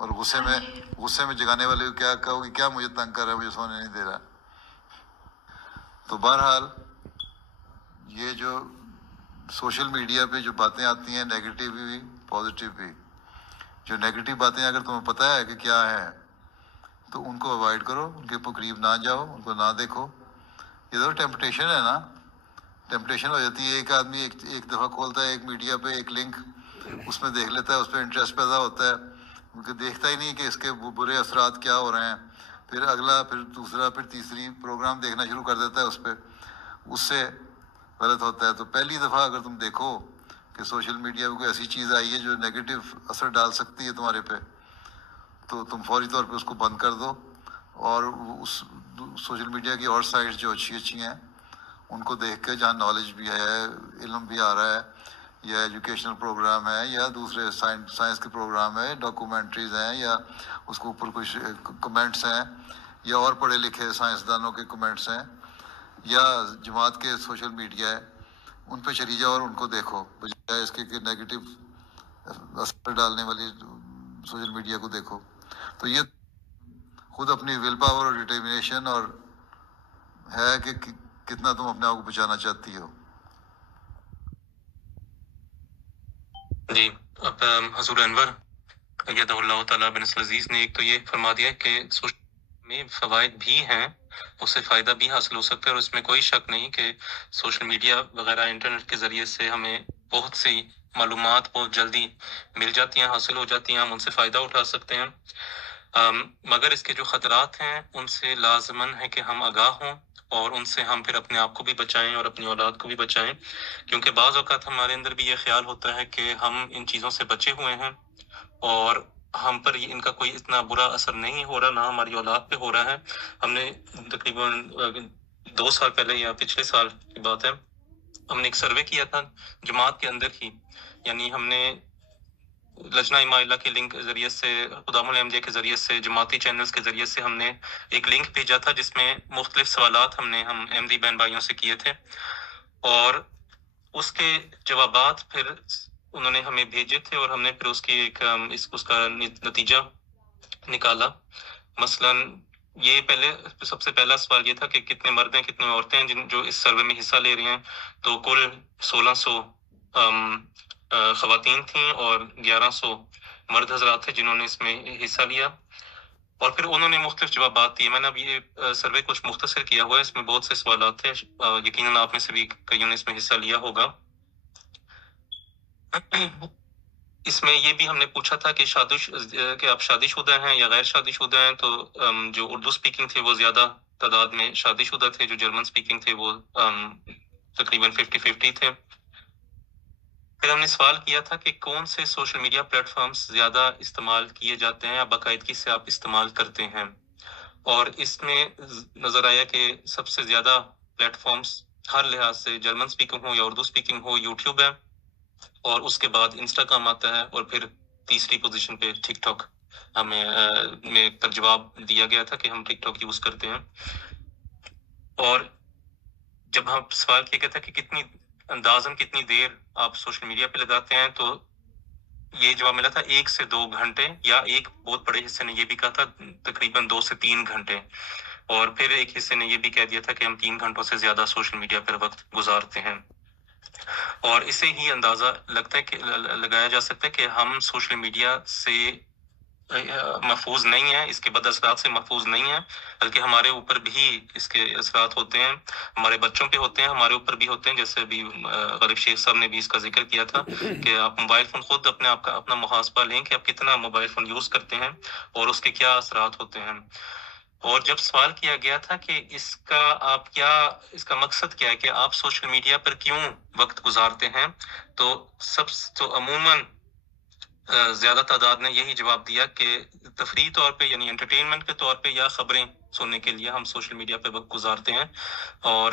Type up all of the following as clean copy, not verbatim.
اور غصے میں جگانے والے کو کیا کہو کہ کیا مجھے تنگ کر رہا ہے، مجھے سونے نہیں دے رہا. تو بہرحال یہ جو سوشل میڈیا پہ جو باتیں آتی ہیں، نیگیٹو بھی پازیٹیو بھی، جو نیگیٹو باتیں اگر تمہیں پتہ ہے کہ کیا ہے تو ان کو اوائڈ کرو، ان کے قریب نہ جاؤ، ان کو نہ دیکھو. یہ تو ٹیمپٹیشن ہے نا، ٹیمپٹیشن ہو جاتی ہے. ایک آدمی ایک دفعہ کھولتا ہے ایک میڈیا پہ ایک لنک، اس میں دیکھ لیتا ہے، اس پہ انٹرسٹ پیدا ہوتا ہے، کیونکہ دیکھتا ہی نہیں کہ اس کے برے اثرات کیا ہو رہے ہیں. پھر اگلا، پھر دوسرا، پھر تیسری پروگرام دیکھنا شروع کر دیتا ہے اس پہ، اس سے غلط ہوتا ہے. تو پہلی دفعہ اگر تم دیکھو کہ سوشل میڈیا پہ کوئی ایسی چیز آئی ہے جو نیگیٹو اثر ڈال سکتی ہے تمہارے پہ، تو تم فوری طور پہ اس کو بند کر دو، اور اس سوشل میڈیا کی اور سائٹس جو اچھی ہیں ان کو دیکھ کے، جہاں نالج بھی ہے، علم بھی آ رہا ہے، یا ایجوکیشنل پروگرام ہے، یا دوسرے سائنس کے پروگرام ہے، ڈاکومنٹریز ہیں، یا اس کے اوپر کچھ کمنٹس ہیں، یا اور پڑھے لکھے سائنسدانوں کے کمنٹس ہیں، یا جماعت کے سوشل میڈیا ہے، ان پہ چلی جاؤ اور ان کو دیکھو، بجائے اس کے کہ نیگیٹو اثر ڈالنے والی سوشل میڈیا کو دیکھو. تو یہ خود اپنی ول پاور اور ڈٹرمنیشن اور ہے کہ کتنا تم اپنے آپ کو بچانا چاہتی ہو. جی، اب حضور انور ایدہ اللہ تعالیٰ بن عزیز نے ایک تو یہ فرما دیا کہ سوشل میں فوائد بھی ہیں، اس سے فائدہ بھی حاصل ہو سکتا ہے، اور اس میں کوئی شک نہیں کہ سوشل میڈیا وغیرہ انٹرنیٹ کے ذریعے سے ہمیں بہت سی معلومات بہت جلدی مل جاتی ہیں، حاصل ہو جاتی ہیں، ہم ان سے فائدہ اٹھا سکتے ہیں. مگر اس کے جو خطرات ہیں ان سے لازماً ہے کہ ہم آگاہ ہوں، اور ان سے ہم پھر اپنے آپ کو بھی بچائیں اور اپنی اولاد کو بھی بچائیں. کیونکہ بعض اوقات ہمارے اندر بھی یہ خیال ہوتا ہے کہ ہم ان چیزوں سے بچے ہوئے ہیں اور ہم پر ان کا کوئی اتنا برا اثر نہیں ہو رہا، نہ ہماری اولاد پہ ہو رہا ہے. ہم نے تقریباً 2 سال پہلے یا پچھلے سال کی بات ہے، ہم نے ایک سروے کیا تھا جماعت کے اندر ہی، یعنی ہم نے لجنہ امائلہ کے لنک کے ذریعے سے، خدام الحمدیہ کے ذریعے سے، جماعتی چینلز کے ذریعے سے ہم نے ایک لنک بھیجا تھا جس میں مختلف سوالات ہم احمدی بہن بھائیوں سے کیے تھے، اور اس کے جوابات پھر انہوں نے ہمیں بھیجے تھے، اور ہم نے پھر اس کی اس کا نتیجہ نکالا. مثلاً یہ سب سے پہلا سوال یہ تھا کہ کتنے مرد ہیں کتنے عورتیں ہیں جو اس سروے میں حصہ لے رہی ہیں. تو کل 1600 خواتین تھیں اور 1100 مرد حضرات تھے جنہوں نے اس میں حصہ لیا. اور پھر انہوں نے مختلف جوابات دیے. میں نے اب یہ سروے کچھ مختصر کیا ہوا ہے، اس میں بہت سے سوالات تھے، یقیناً آپ میں سے بھی کئیوں نے اس میں حصہ لیا ہوگا. اس میں یہ بھی ہم نے پوچھا تھا کہ کہ آپ شادی شدہ ہیں یا غیر شادی شدہ ہیں. تو جو اردو سپیکنگ تھے وہ زیادہ تعداد میں شادی شدہ تھے، جو جرمن سپیکنگ تھے وہ تقریباً 50-50 تھے. پھر ہم نے سوال کیا تھا کہ کون سے سوشل میڈیا پلیٹ فارمز زیادہ استعمال کیے جاتے ہیں یا باقاعدگی سے آپ استعمال کرتے ہیں. اور اس میں نظر آیا کہ سب سے زیادہ پلیٹ فارمز ہر لحاظ سے، جرمن سپیکنگ ہو یا اردو سپیکنگ ہو، یوٹیوب ہے، اور اس کے بعد انسٹاگرام آتا ہے، اور پھر تیسری پوزیشن پہ ٹک ٹاک میں پر جواب دیا گیا تھا کہ ہم ٹک ٹاک یوز کرتے ہیں. اور جب ہم سوال کیا گیا تھا کہ کتنی دیر آپ سوشل میڈیا پہ لگاتے ہیں، تو یہ جواب ملا تھا 1 سے 2 گھنٹے، یا ایک بہت بڑے حصے نے یہ بھی کہا تھا تقریباً 2 سے 3 گھنٹے. اور پھر ایک حصے نے یہ بھی کہہ دیا تھا کہ ہم 3 گھنٹوں سے زیادہ سوشل میڈیا پر وقت گزارتے ہیں. اور اسے ہی اندازہ لگایا جا سکتا ہے کہ ہم سوشل میڈیا سے محفوظ نہیں ہیں، اس کے بد اثرات سے محفوظ نہیں ہیں، بلکہ ہمارے اوپر بھی اس کے اثرات ہوتے ہیں، ہمارے بچوں پہ ہوتے ہیں، ہمارے اوپر بھی ہوتے ہیں. جیسے ابھی غالب شیخ صاحب نے بھی اس کا ذکر کیا تھا کہ آپ موبائل فون خود اپنا محاسبہ لیں کہ آپ کتنا موبائل فون یوز کرتے ہیں اور اس کے کیا اثرات ہوتے ہیں. اور جب سوال کیا گیا تھا کہ اس کا مقصد کیا ہے کہ آپ سوشل میڈیا پر کیوں وقت گزارتے ہیں، تو عموماً زیادہ تعداد نے یہی جواب دیا کہ تفریحی طور پہ، یعنی انٹرٹینمنٹ کے طور پہ، یا خبریں سننے کے لیے ہم سوشل میڈیا پہ وقت گزارتے ہیں. اور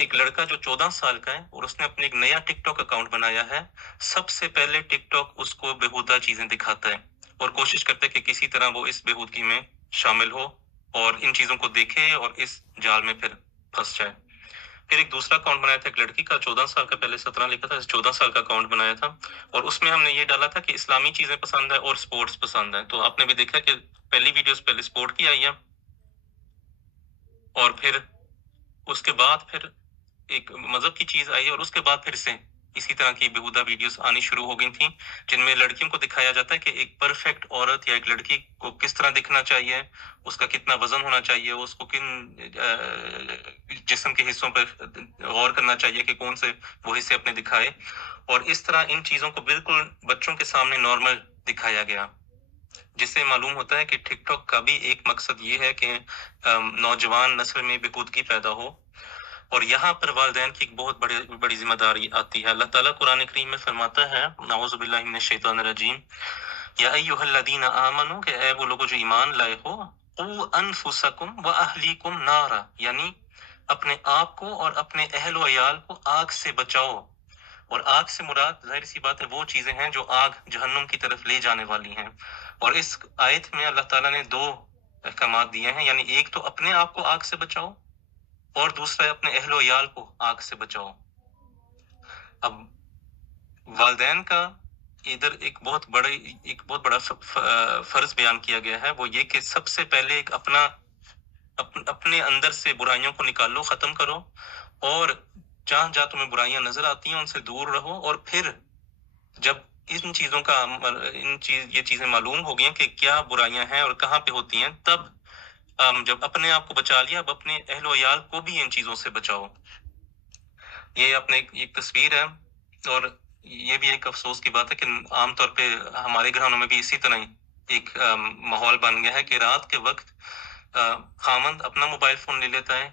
ایک لڑکا جو 14 سال کا ہے اور اس نے اپنے ایک نیا ٹک ٹاک اکاؤنٹ بنایا ہے، سب سے پہلے ٹک ٹاک اس کو بےہودہ چیزیں دکھاتا ہے اور کوشش کرتا ہے کہ کسی طرح وہ اس بےہودگی میں شامل ہو اور ان چیزوں کو دیکھے اور اس جال میں پھر پھنس جائے۔ پھر ایک دوسرا اکاؤنٹ بنایا تھا ایک لڑکی کا، 14 سال کا، پہلے 17 لکھا تھا، 14 سال کا اکاؤنٹ بنایا تھا اور اس میں ہم نے یہ ڈالا تھا کہ اسلامی چیزیں پسند ہے اور سپورٹس پسند ہے۔ تو آپ نے بھی دیکھا کہ پہلی ویڈیوز پہلے سپورٹ کی آئی ہے اور پھر اس کے بعد پھر ایک مذہب کی چیز آئی ہے اور اس کے بعد پھر سے اسی طرح کی بےہودہ ویڈیوز آنی شروع ہو گئی تھیں جن میں لڑکیوں کو دکھایا جاتا ہے کہ ایک پرفیکٹ عورت یا ایک لڑکی کو کس طرح دکھنا چاہیے، اس کا کتنا وزن ہونا چاہیے، اس کو کن جسم کے حصوں پر غور کرنا چاہیے کہ کون سے وہ حصے اپنے دکھائے، اور اس طرح ان چیزوں کو بالکل بچوں کے سامنے نارمل دکھایا گیا، جس سے معلوم ہوتا ہے کہ ٹک ٹاک کا بھی ایک مقصد یہ ہے کہ نوجوان نسل میں بےہودگی پیدا ہو، اور یہاں پر والدین کی ایک بہت بڑی ذمہ داری آتی ہے۔ اللہ تعالیٰ قرآن کریم میں فرماتا ہے، نعوذ باللہ من الشیطان الرجیم، یا ایھا الذین آمنوا، کہ اے وہ لوگوں جو ایمان لائے ہو، قوا انفسکم واہلیکم نارا، یعنی اپنے آپ کو اور اپنے اہل و عیال کو آگ سے بچاؤ، اور آگ سے مراد ظاہر سی بات ہے وہ چیزیں ہیں جو آگ جہنم کی طرف لے جانے والی ہیں، اور اس آیت میں اللہ تعالیٰ نے 2 احکامات دیے ہیں، یعنی ایک تو اپنے آپ کو آگ سے بچاؤ اور دوسرا ہے اپنے اہل و عیال کو آگ سے بچاؤ۔ اب والدین کا ادھر ایک بہت بڑا فرض بیان کیا گیا ہے، وہ یہ کہ سب سے پہلے ایک اپنے اندر سے برائیوں کو نکالو، ختم کرو، اور جہاں تمہیں برائیاں نظر آتی ہیں ان سے دور رہو، اور پھر جب ان چیزوں کا یہ چیزیں معلوم ہو گئی کہ کیا برائیاں ہیں اور کہاں پہ ہوتی ہیں، تب جب اپنے آپ کو بچا لیا، اب اپنے اہل و عیال کو بھی ان چیزوں سے بچاؤ۔ یہ اپنے ایک تصویر ہے، اور یہ بھی ایک افسوس کی بات ہے کہ عام طور پہ ہمارے گھرانوں میں بھی اسی طرح ہی ایک ماحول بن گیا ہے کہ رات کے وقت خامند اپنا موبائل فون لے لیتا ہے،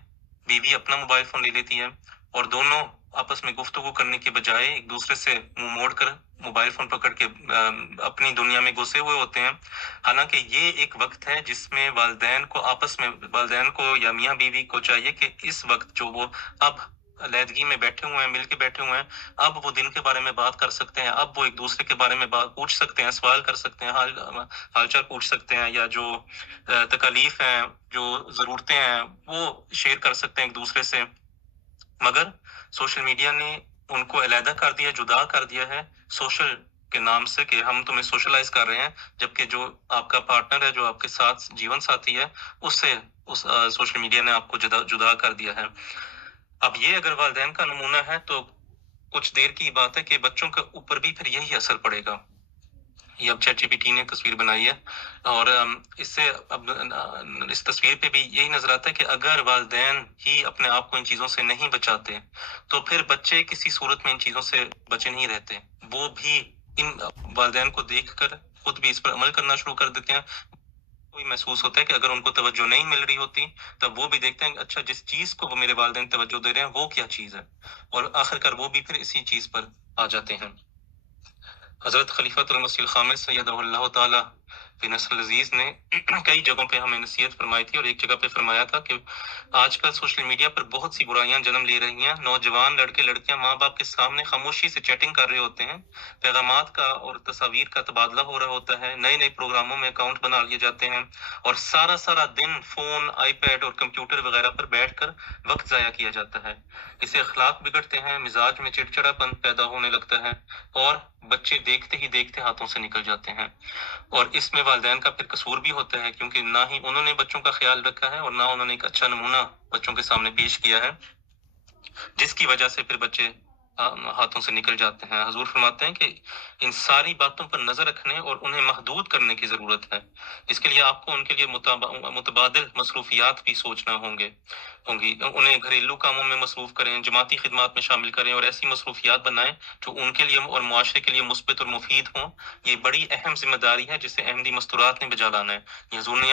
بیوی اپنا موبائل فون لے لیتی ہے، اور دونوں آپس میں گفتگو کرنے کے بجائے ایک دوسرے سے منہ موڑ کر موبائل فون پکڑ کے اپنی دنیا میں گھسے ہوئے ہوتے ہیں، حالانکہ یہ ایک وقت ہے جس میں والدین کو یا میاں بیوی کو چاہیے کہ اس وقت جو وہ اب علیحدگی میں بیٹھے ہوئے ہیں، مل کے بیٹھے ہوئے ہیں، اب وہ دن کے بارے میں بات کر سکتے ہیں، اب وہ ایک دوسرے کے بارے میں بات پوچھ سکتے ہیں، سوال کر سکتے ہیں، حال چال پوچھ سکتے ہیں، یا جو تکالیف ہیں، جو ضرورتیں ہیں، وہ شیئر کر سکتے ہیں ایک دوسرے سے۔ مگر سوشل میڈیا نے ان کو علیحدہ کر دیا، جدا کر دیا ہے سوشل کے نام سے، کہ ہم تمہیں سوشلائز کر رہے ہیں، جبکہ جو آپ کا پارٹنر ہے، جو آپ کے ساتھ جیون ساتھی ہے، اس سے سوشل میڈیا نے آپ کو جدا کر دیا ہے۔ اب یہ اگر والدین کا نمونہ ہے تو کچھ دیر کی بات ہے کہ بچوں کے اوپر بھی پھر یہی اثر پڑے گا۔ یہ اب چیٹ جی پی ٹی نے تصویر بنائی ہے، اور اس سے اب اس تصویر پہ بھی یہی نظر آتا ہے کہ اگر والدین ہی اپنے آپ کو ان چیزوں سے نہیں بچاتے تو پھر بچے کسی صورت میں ان چیزوں سے بچے نہیں رہتے، وہ بھی ان والدین کو دیکھ کر خود بھی اس پر عمل کرنا شروع کر دیتے ہیں۔ کوئی محسوس ہوتا ہے کہ اگر ان کو توجہ نہیں مل رہی ہوتی تب وہ بھی دیکھتے ہیں کہ اچھا جس چیز کو وہ میرے والدین توجہ دے رہے ہیں وہ کیا چیز ہے، اور آخر کار وہ بھی پھر اسی چیز پر آ جاتے ہیں۔ حضرت خلیفۃ المسیح الخامس سیدہ اللہ تعالیٰ فی نصر العزیز نے کئی جگہوں پہ ہمیں نصیحت فرمائی تھی، اور ایک جگہ پہ فرمایا تھا کہ آج کل سوشل میڈیا پر بہت سی برائیاں جنم لے رہی ہیں، نوجوان لڑکے لڑکیاں ماں باپ کے سامنے خاموشی سے چیٹنگ کر رہے ہوتے ہیں، پیغامات کا اور تصاویر کا تبادلہ ہو رہا ہوتا ہے، نئے پروگراموں میں اکاؤنٹ بنا لیے جاتے ہیں، اور سارا دن فون، آئی پیڈ اور کمپیوٹر وغیرہ پر بیٹھ کر وقت ضائع کیا جاتا ہے۔ اس سے اخلاق بگڑتے ہیں، مزاج میں چڑچڑاپن پیدا ہونے لگتا ہے، اور بچے دیکھتے ہی دیکھتے ہاتھوں سے نکل جاتے ہیں، اور اس میں والدین کا پھر قصور بھی ہوتا ہے، کیونکہ نہ ہی انہوں نے بچوں کا خیال رکھا ہے اور نہ انہوں نے ایک اچھا نمونہ بچوں کے سامنے پیش کیا ہے، جس کی وجہ سے پھر بچے ہاتھوں سے نکل جاتے ہیں۔ حضور فرماتے ہیں کہ ان ساری باتوں پر نظر رکھنے اور انہیں محدود کرنے کی ضرورت ہے۔ اس کے لیے آپ کو ان کے لیے متبادل مصروفیات بھی سوچنا ہونگی۔ انہیں گھریلو کاموں میں مصروف کریں، جماعتی خدمات میں شامل کریں، اور ایسی مصروفیات بنائیں جو ان کے لیے اور معاشرے کے لیے مثبت اور مفید ہوں۔ یہ بڑی اہم ذمہ داری ہے جسے احمدی مستورات نے بجا لانا ہے۔ یہ حضور نے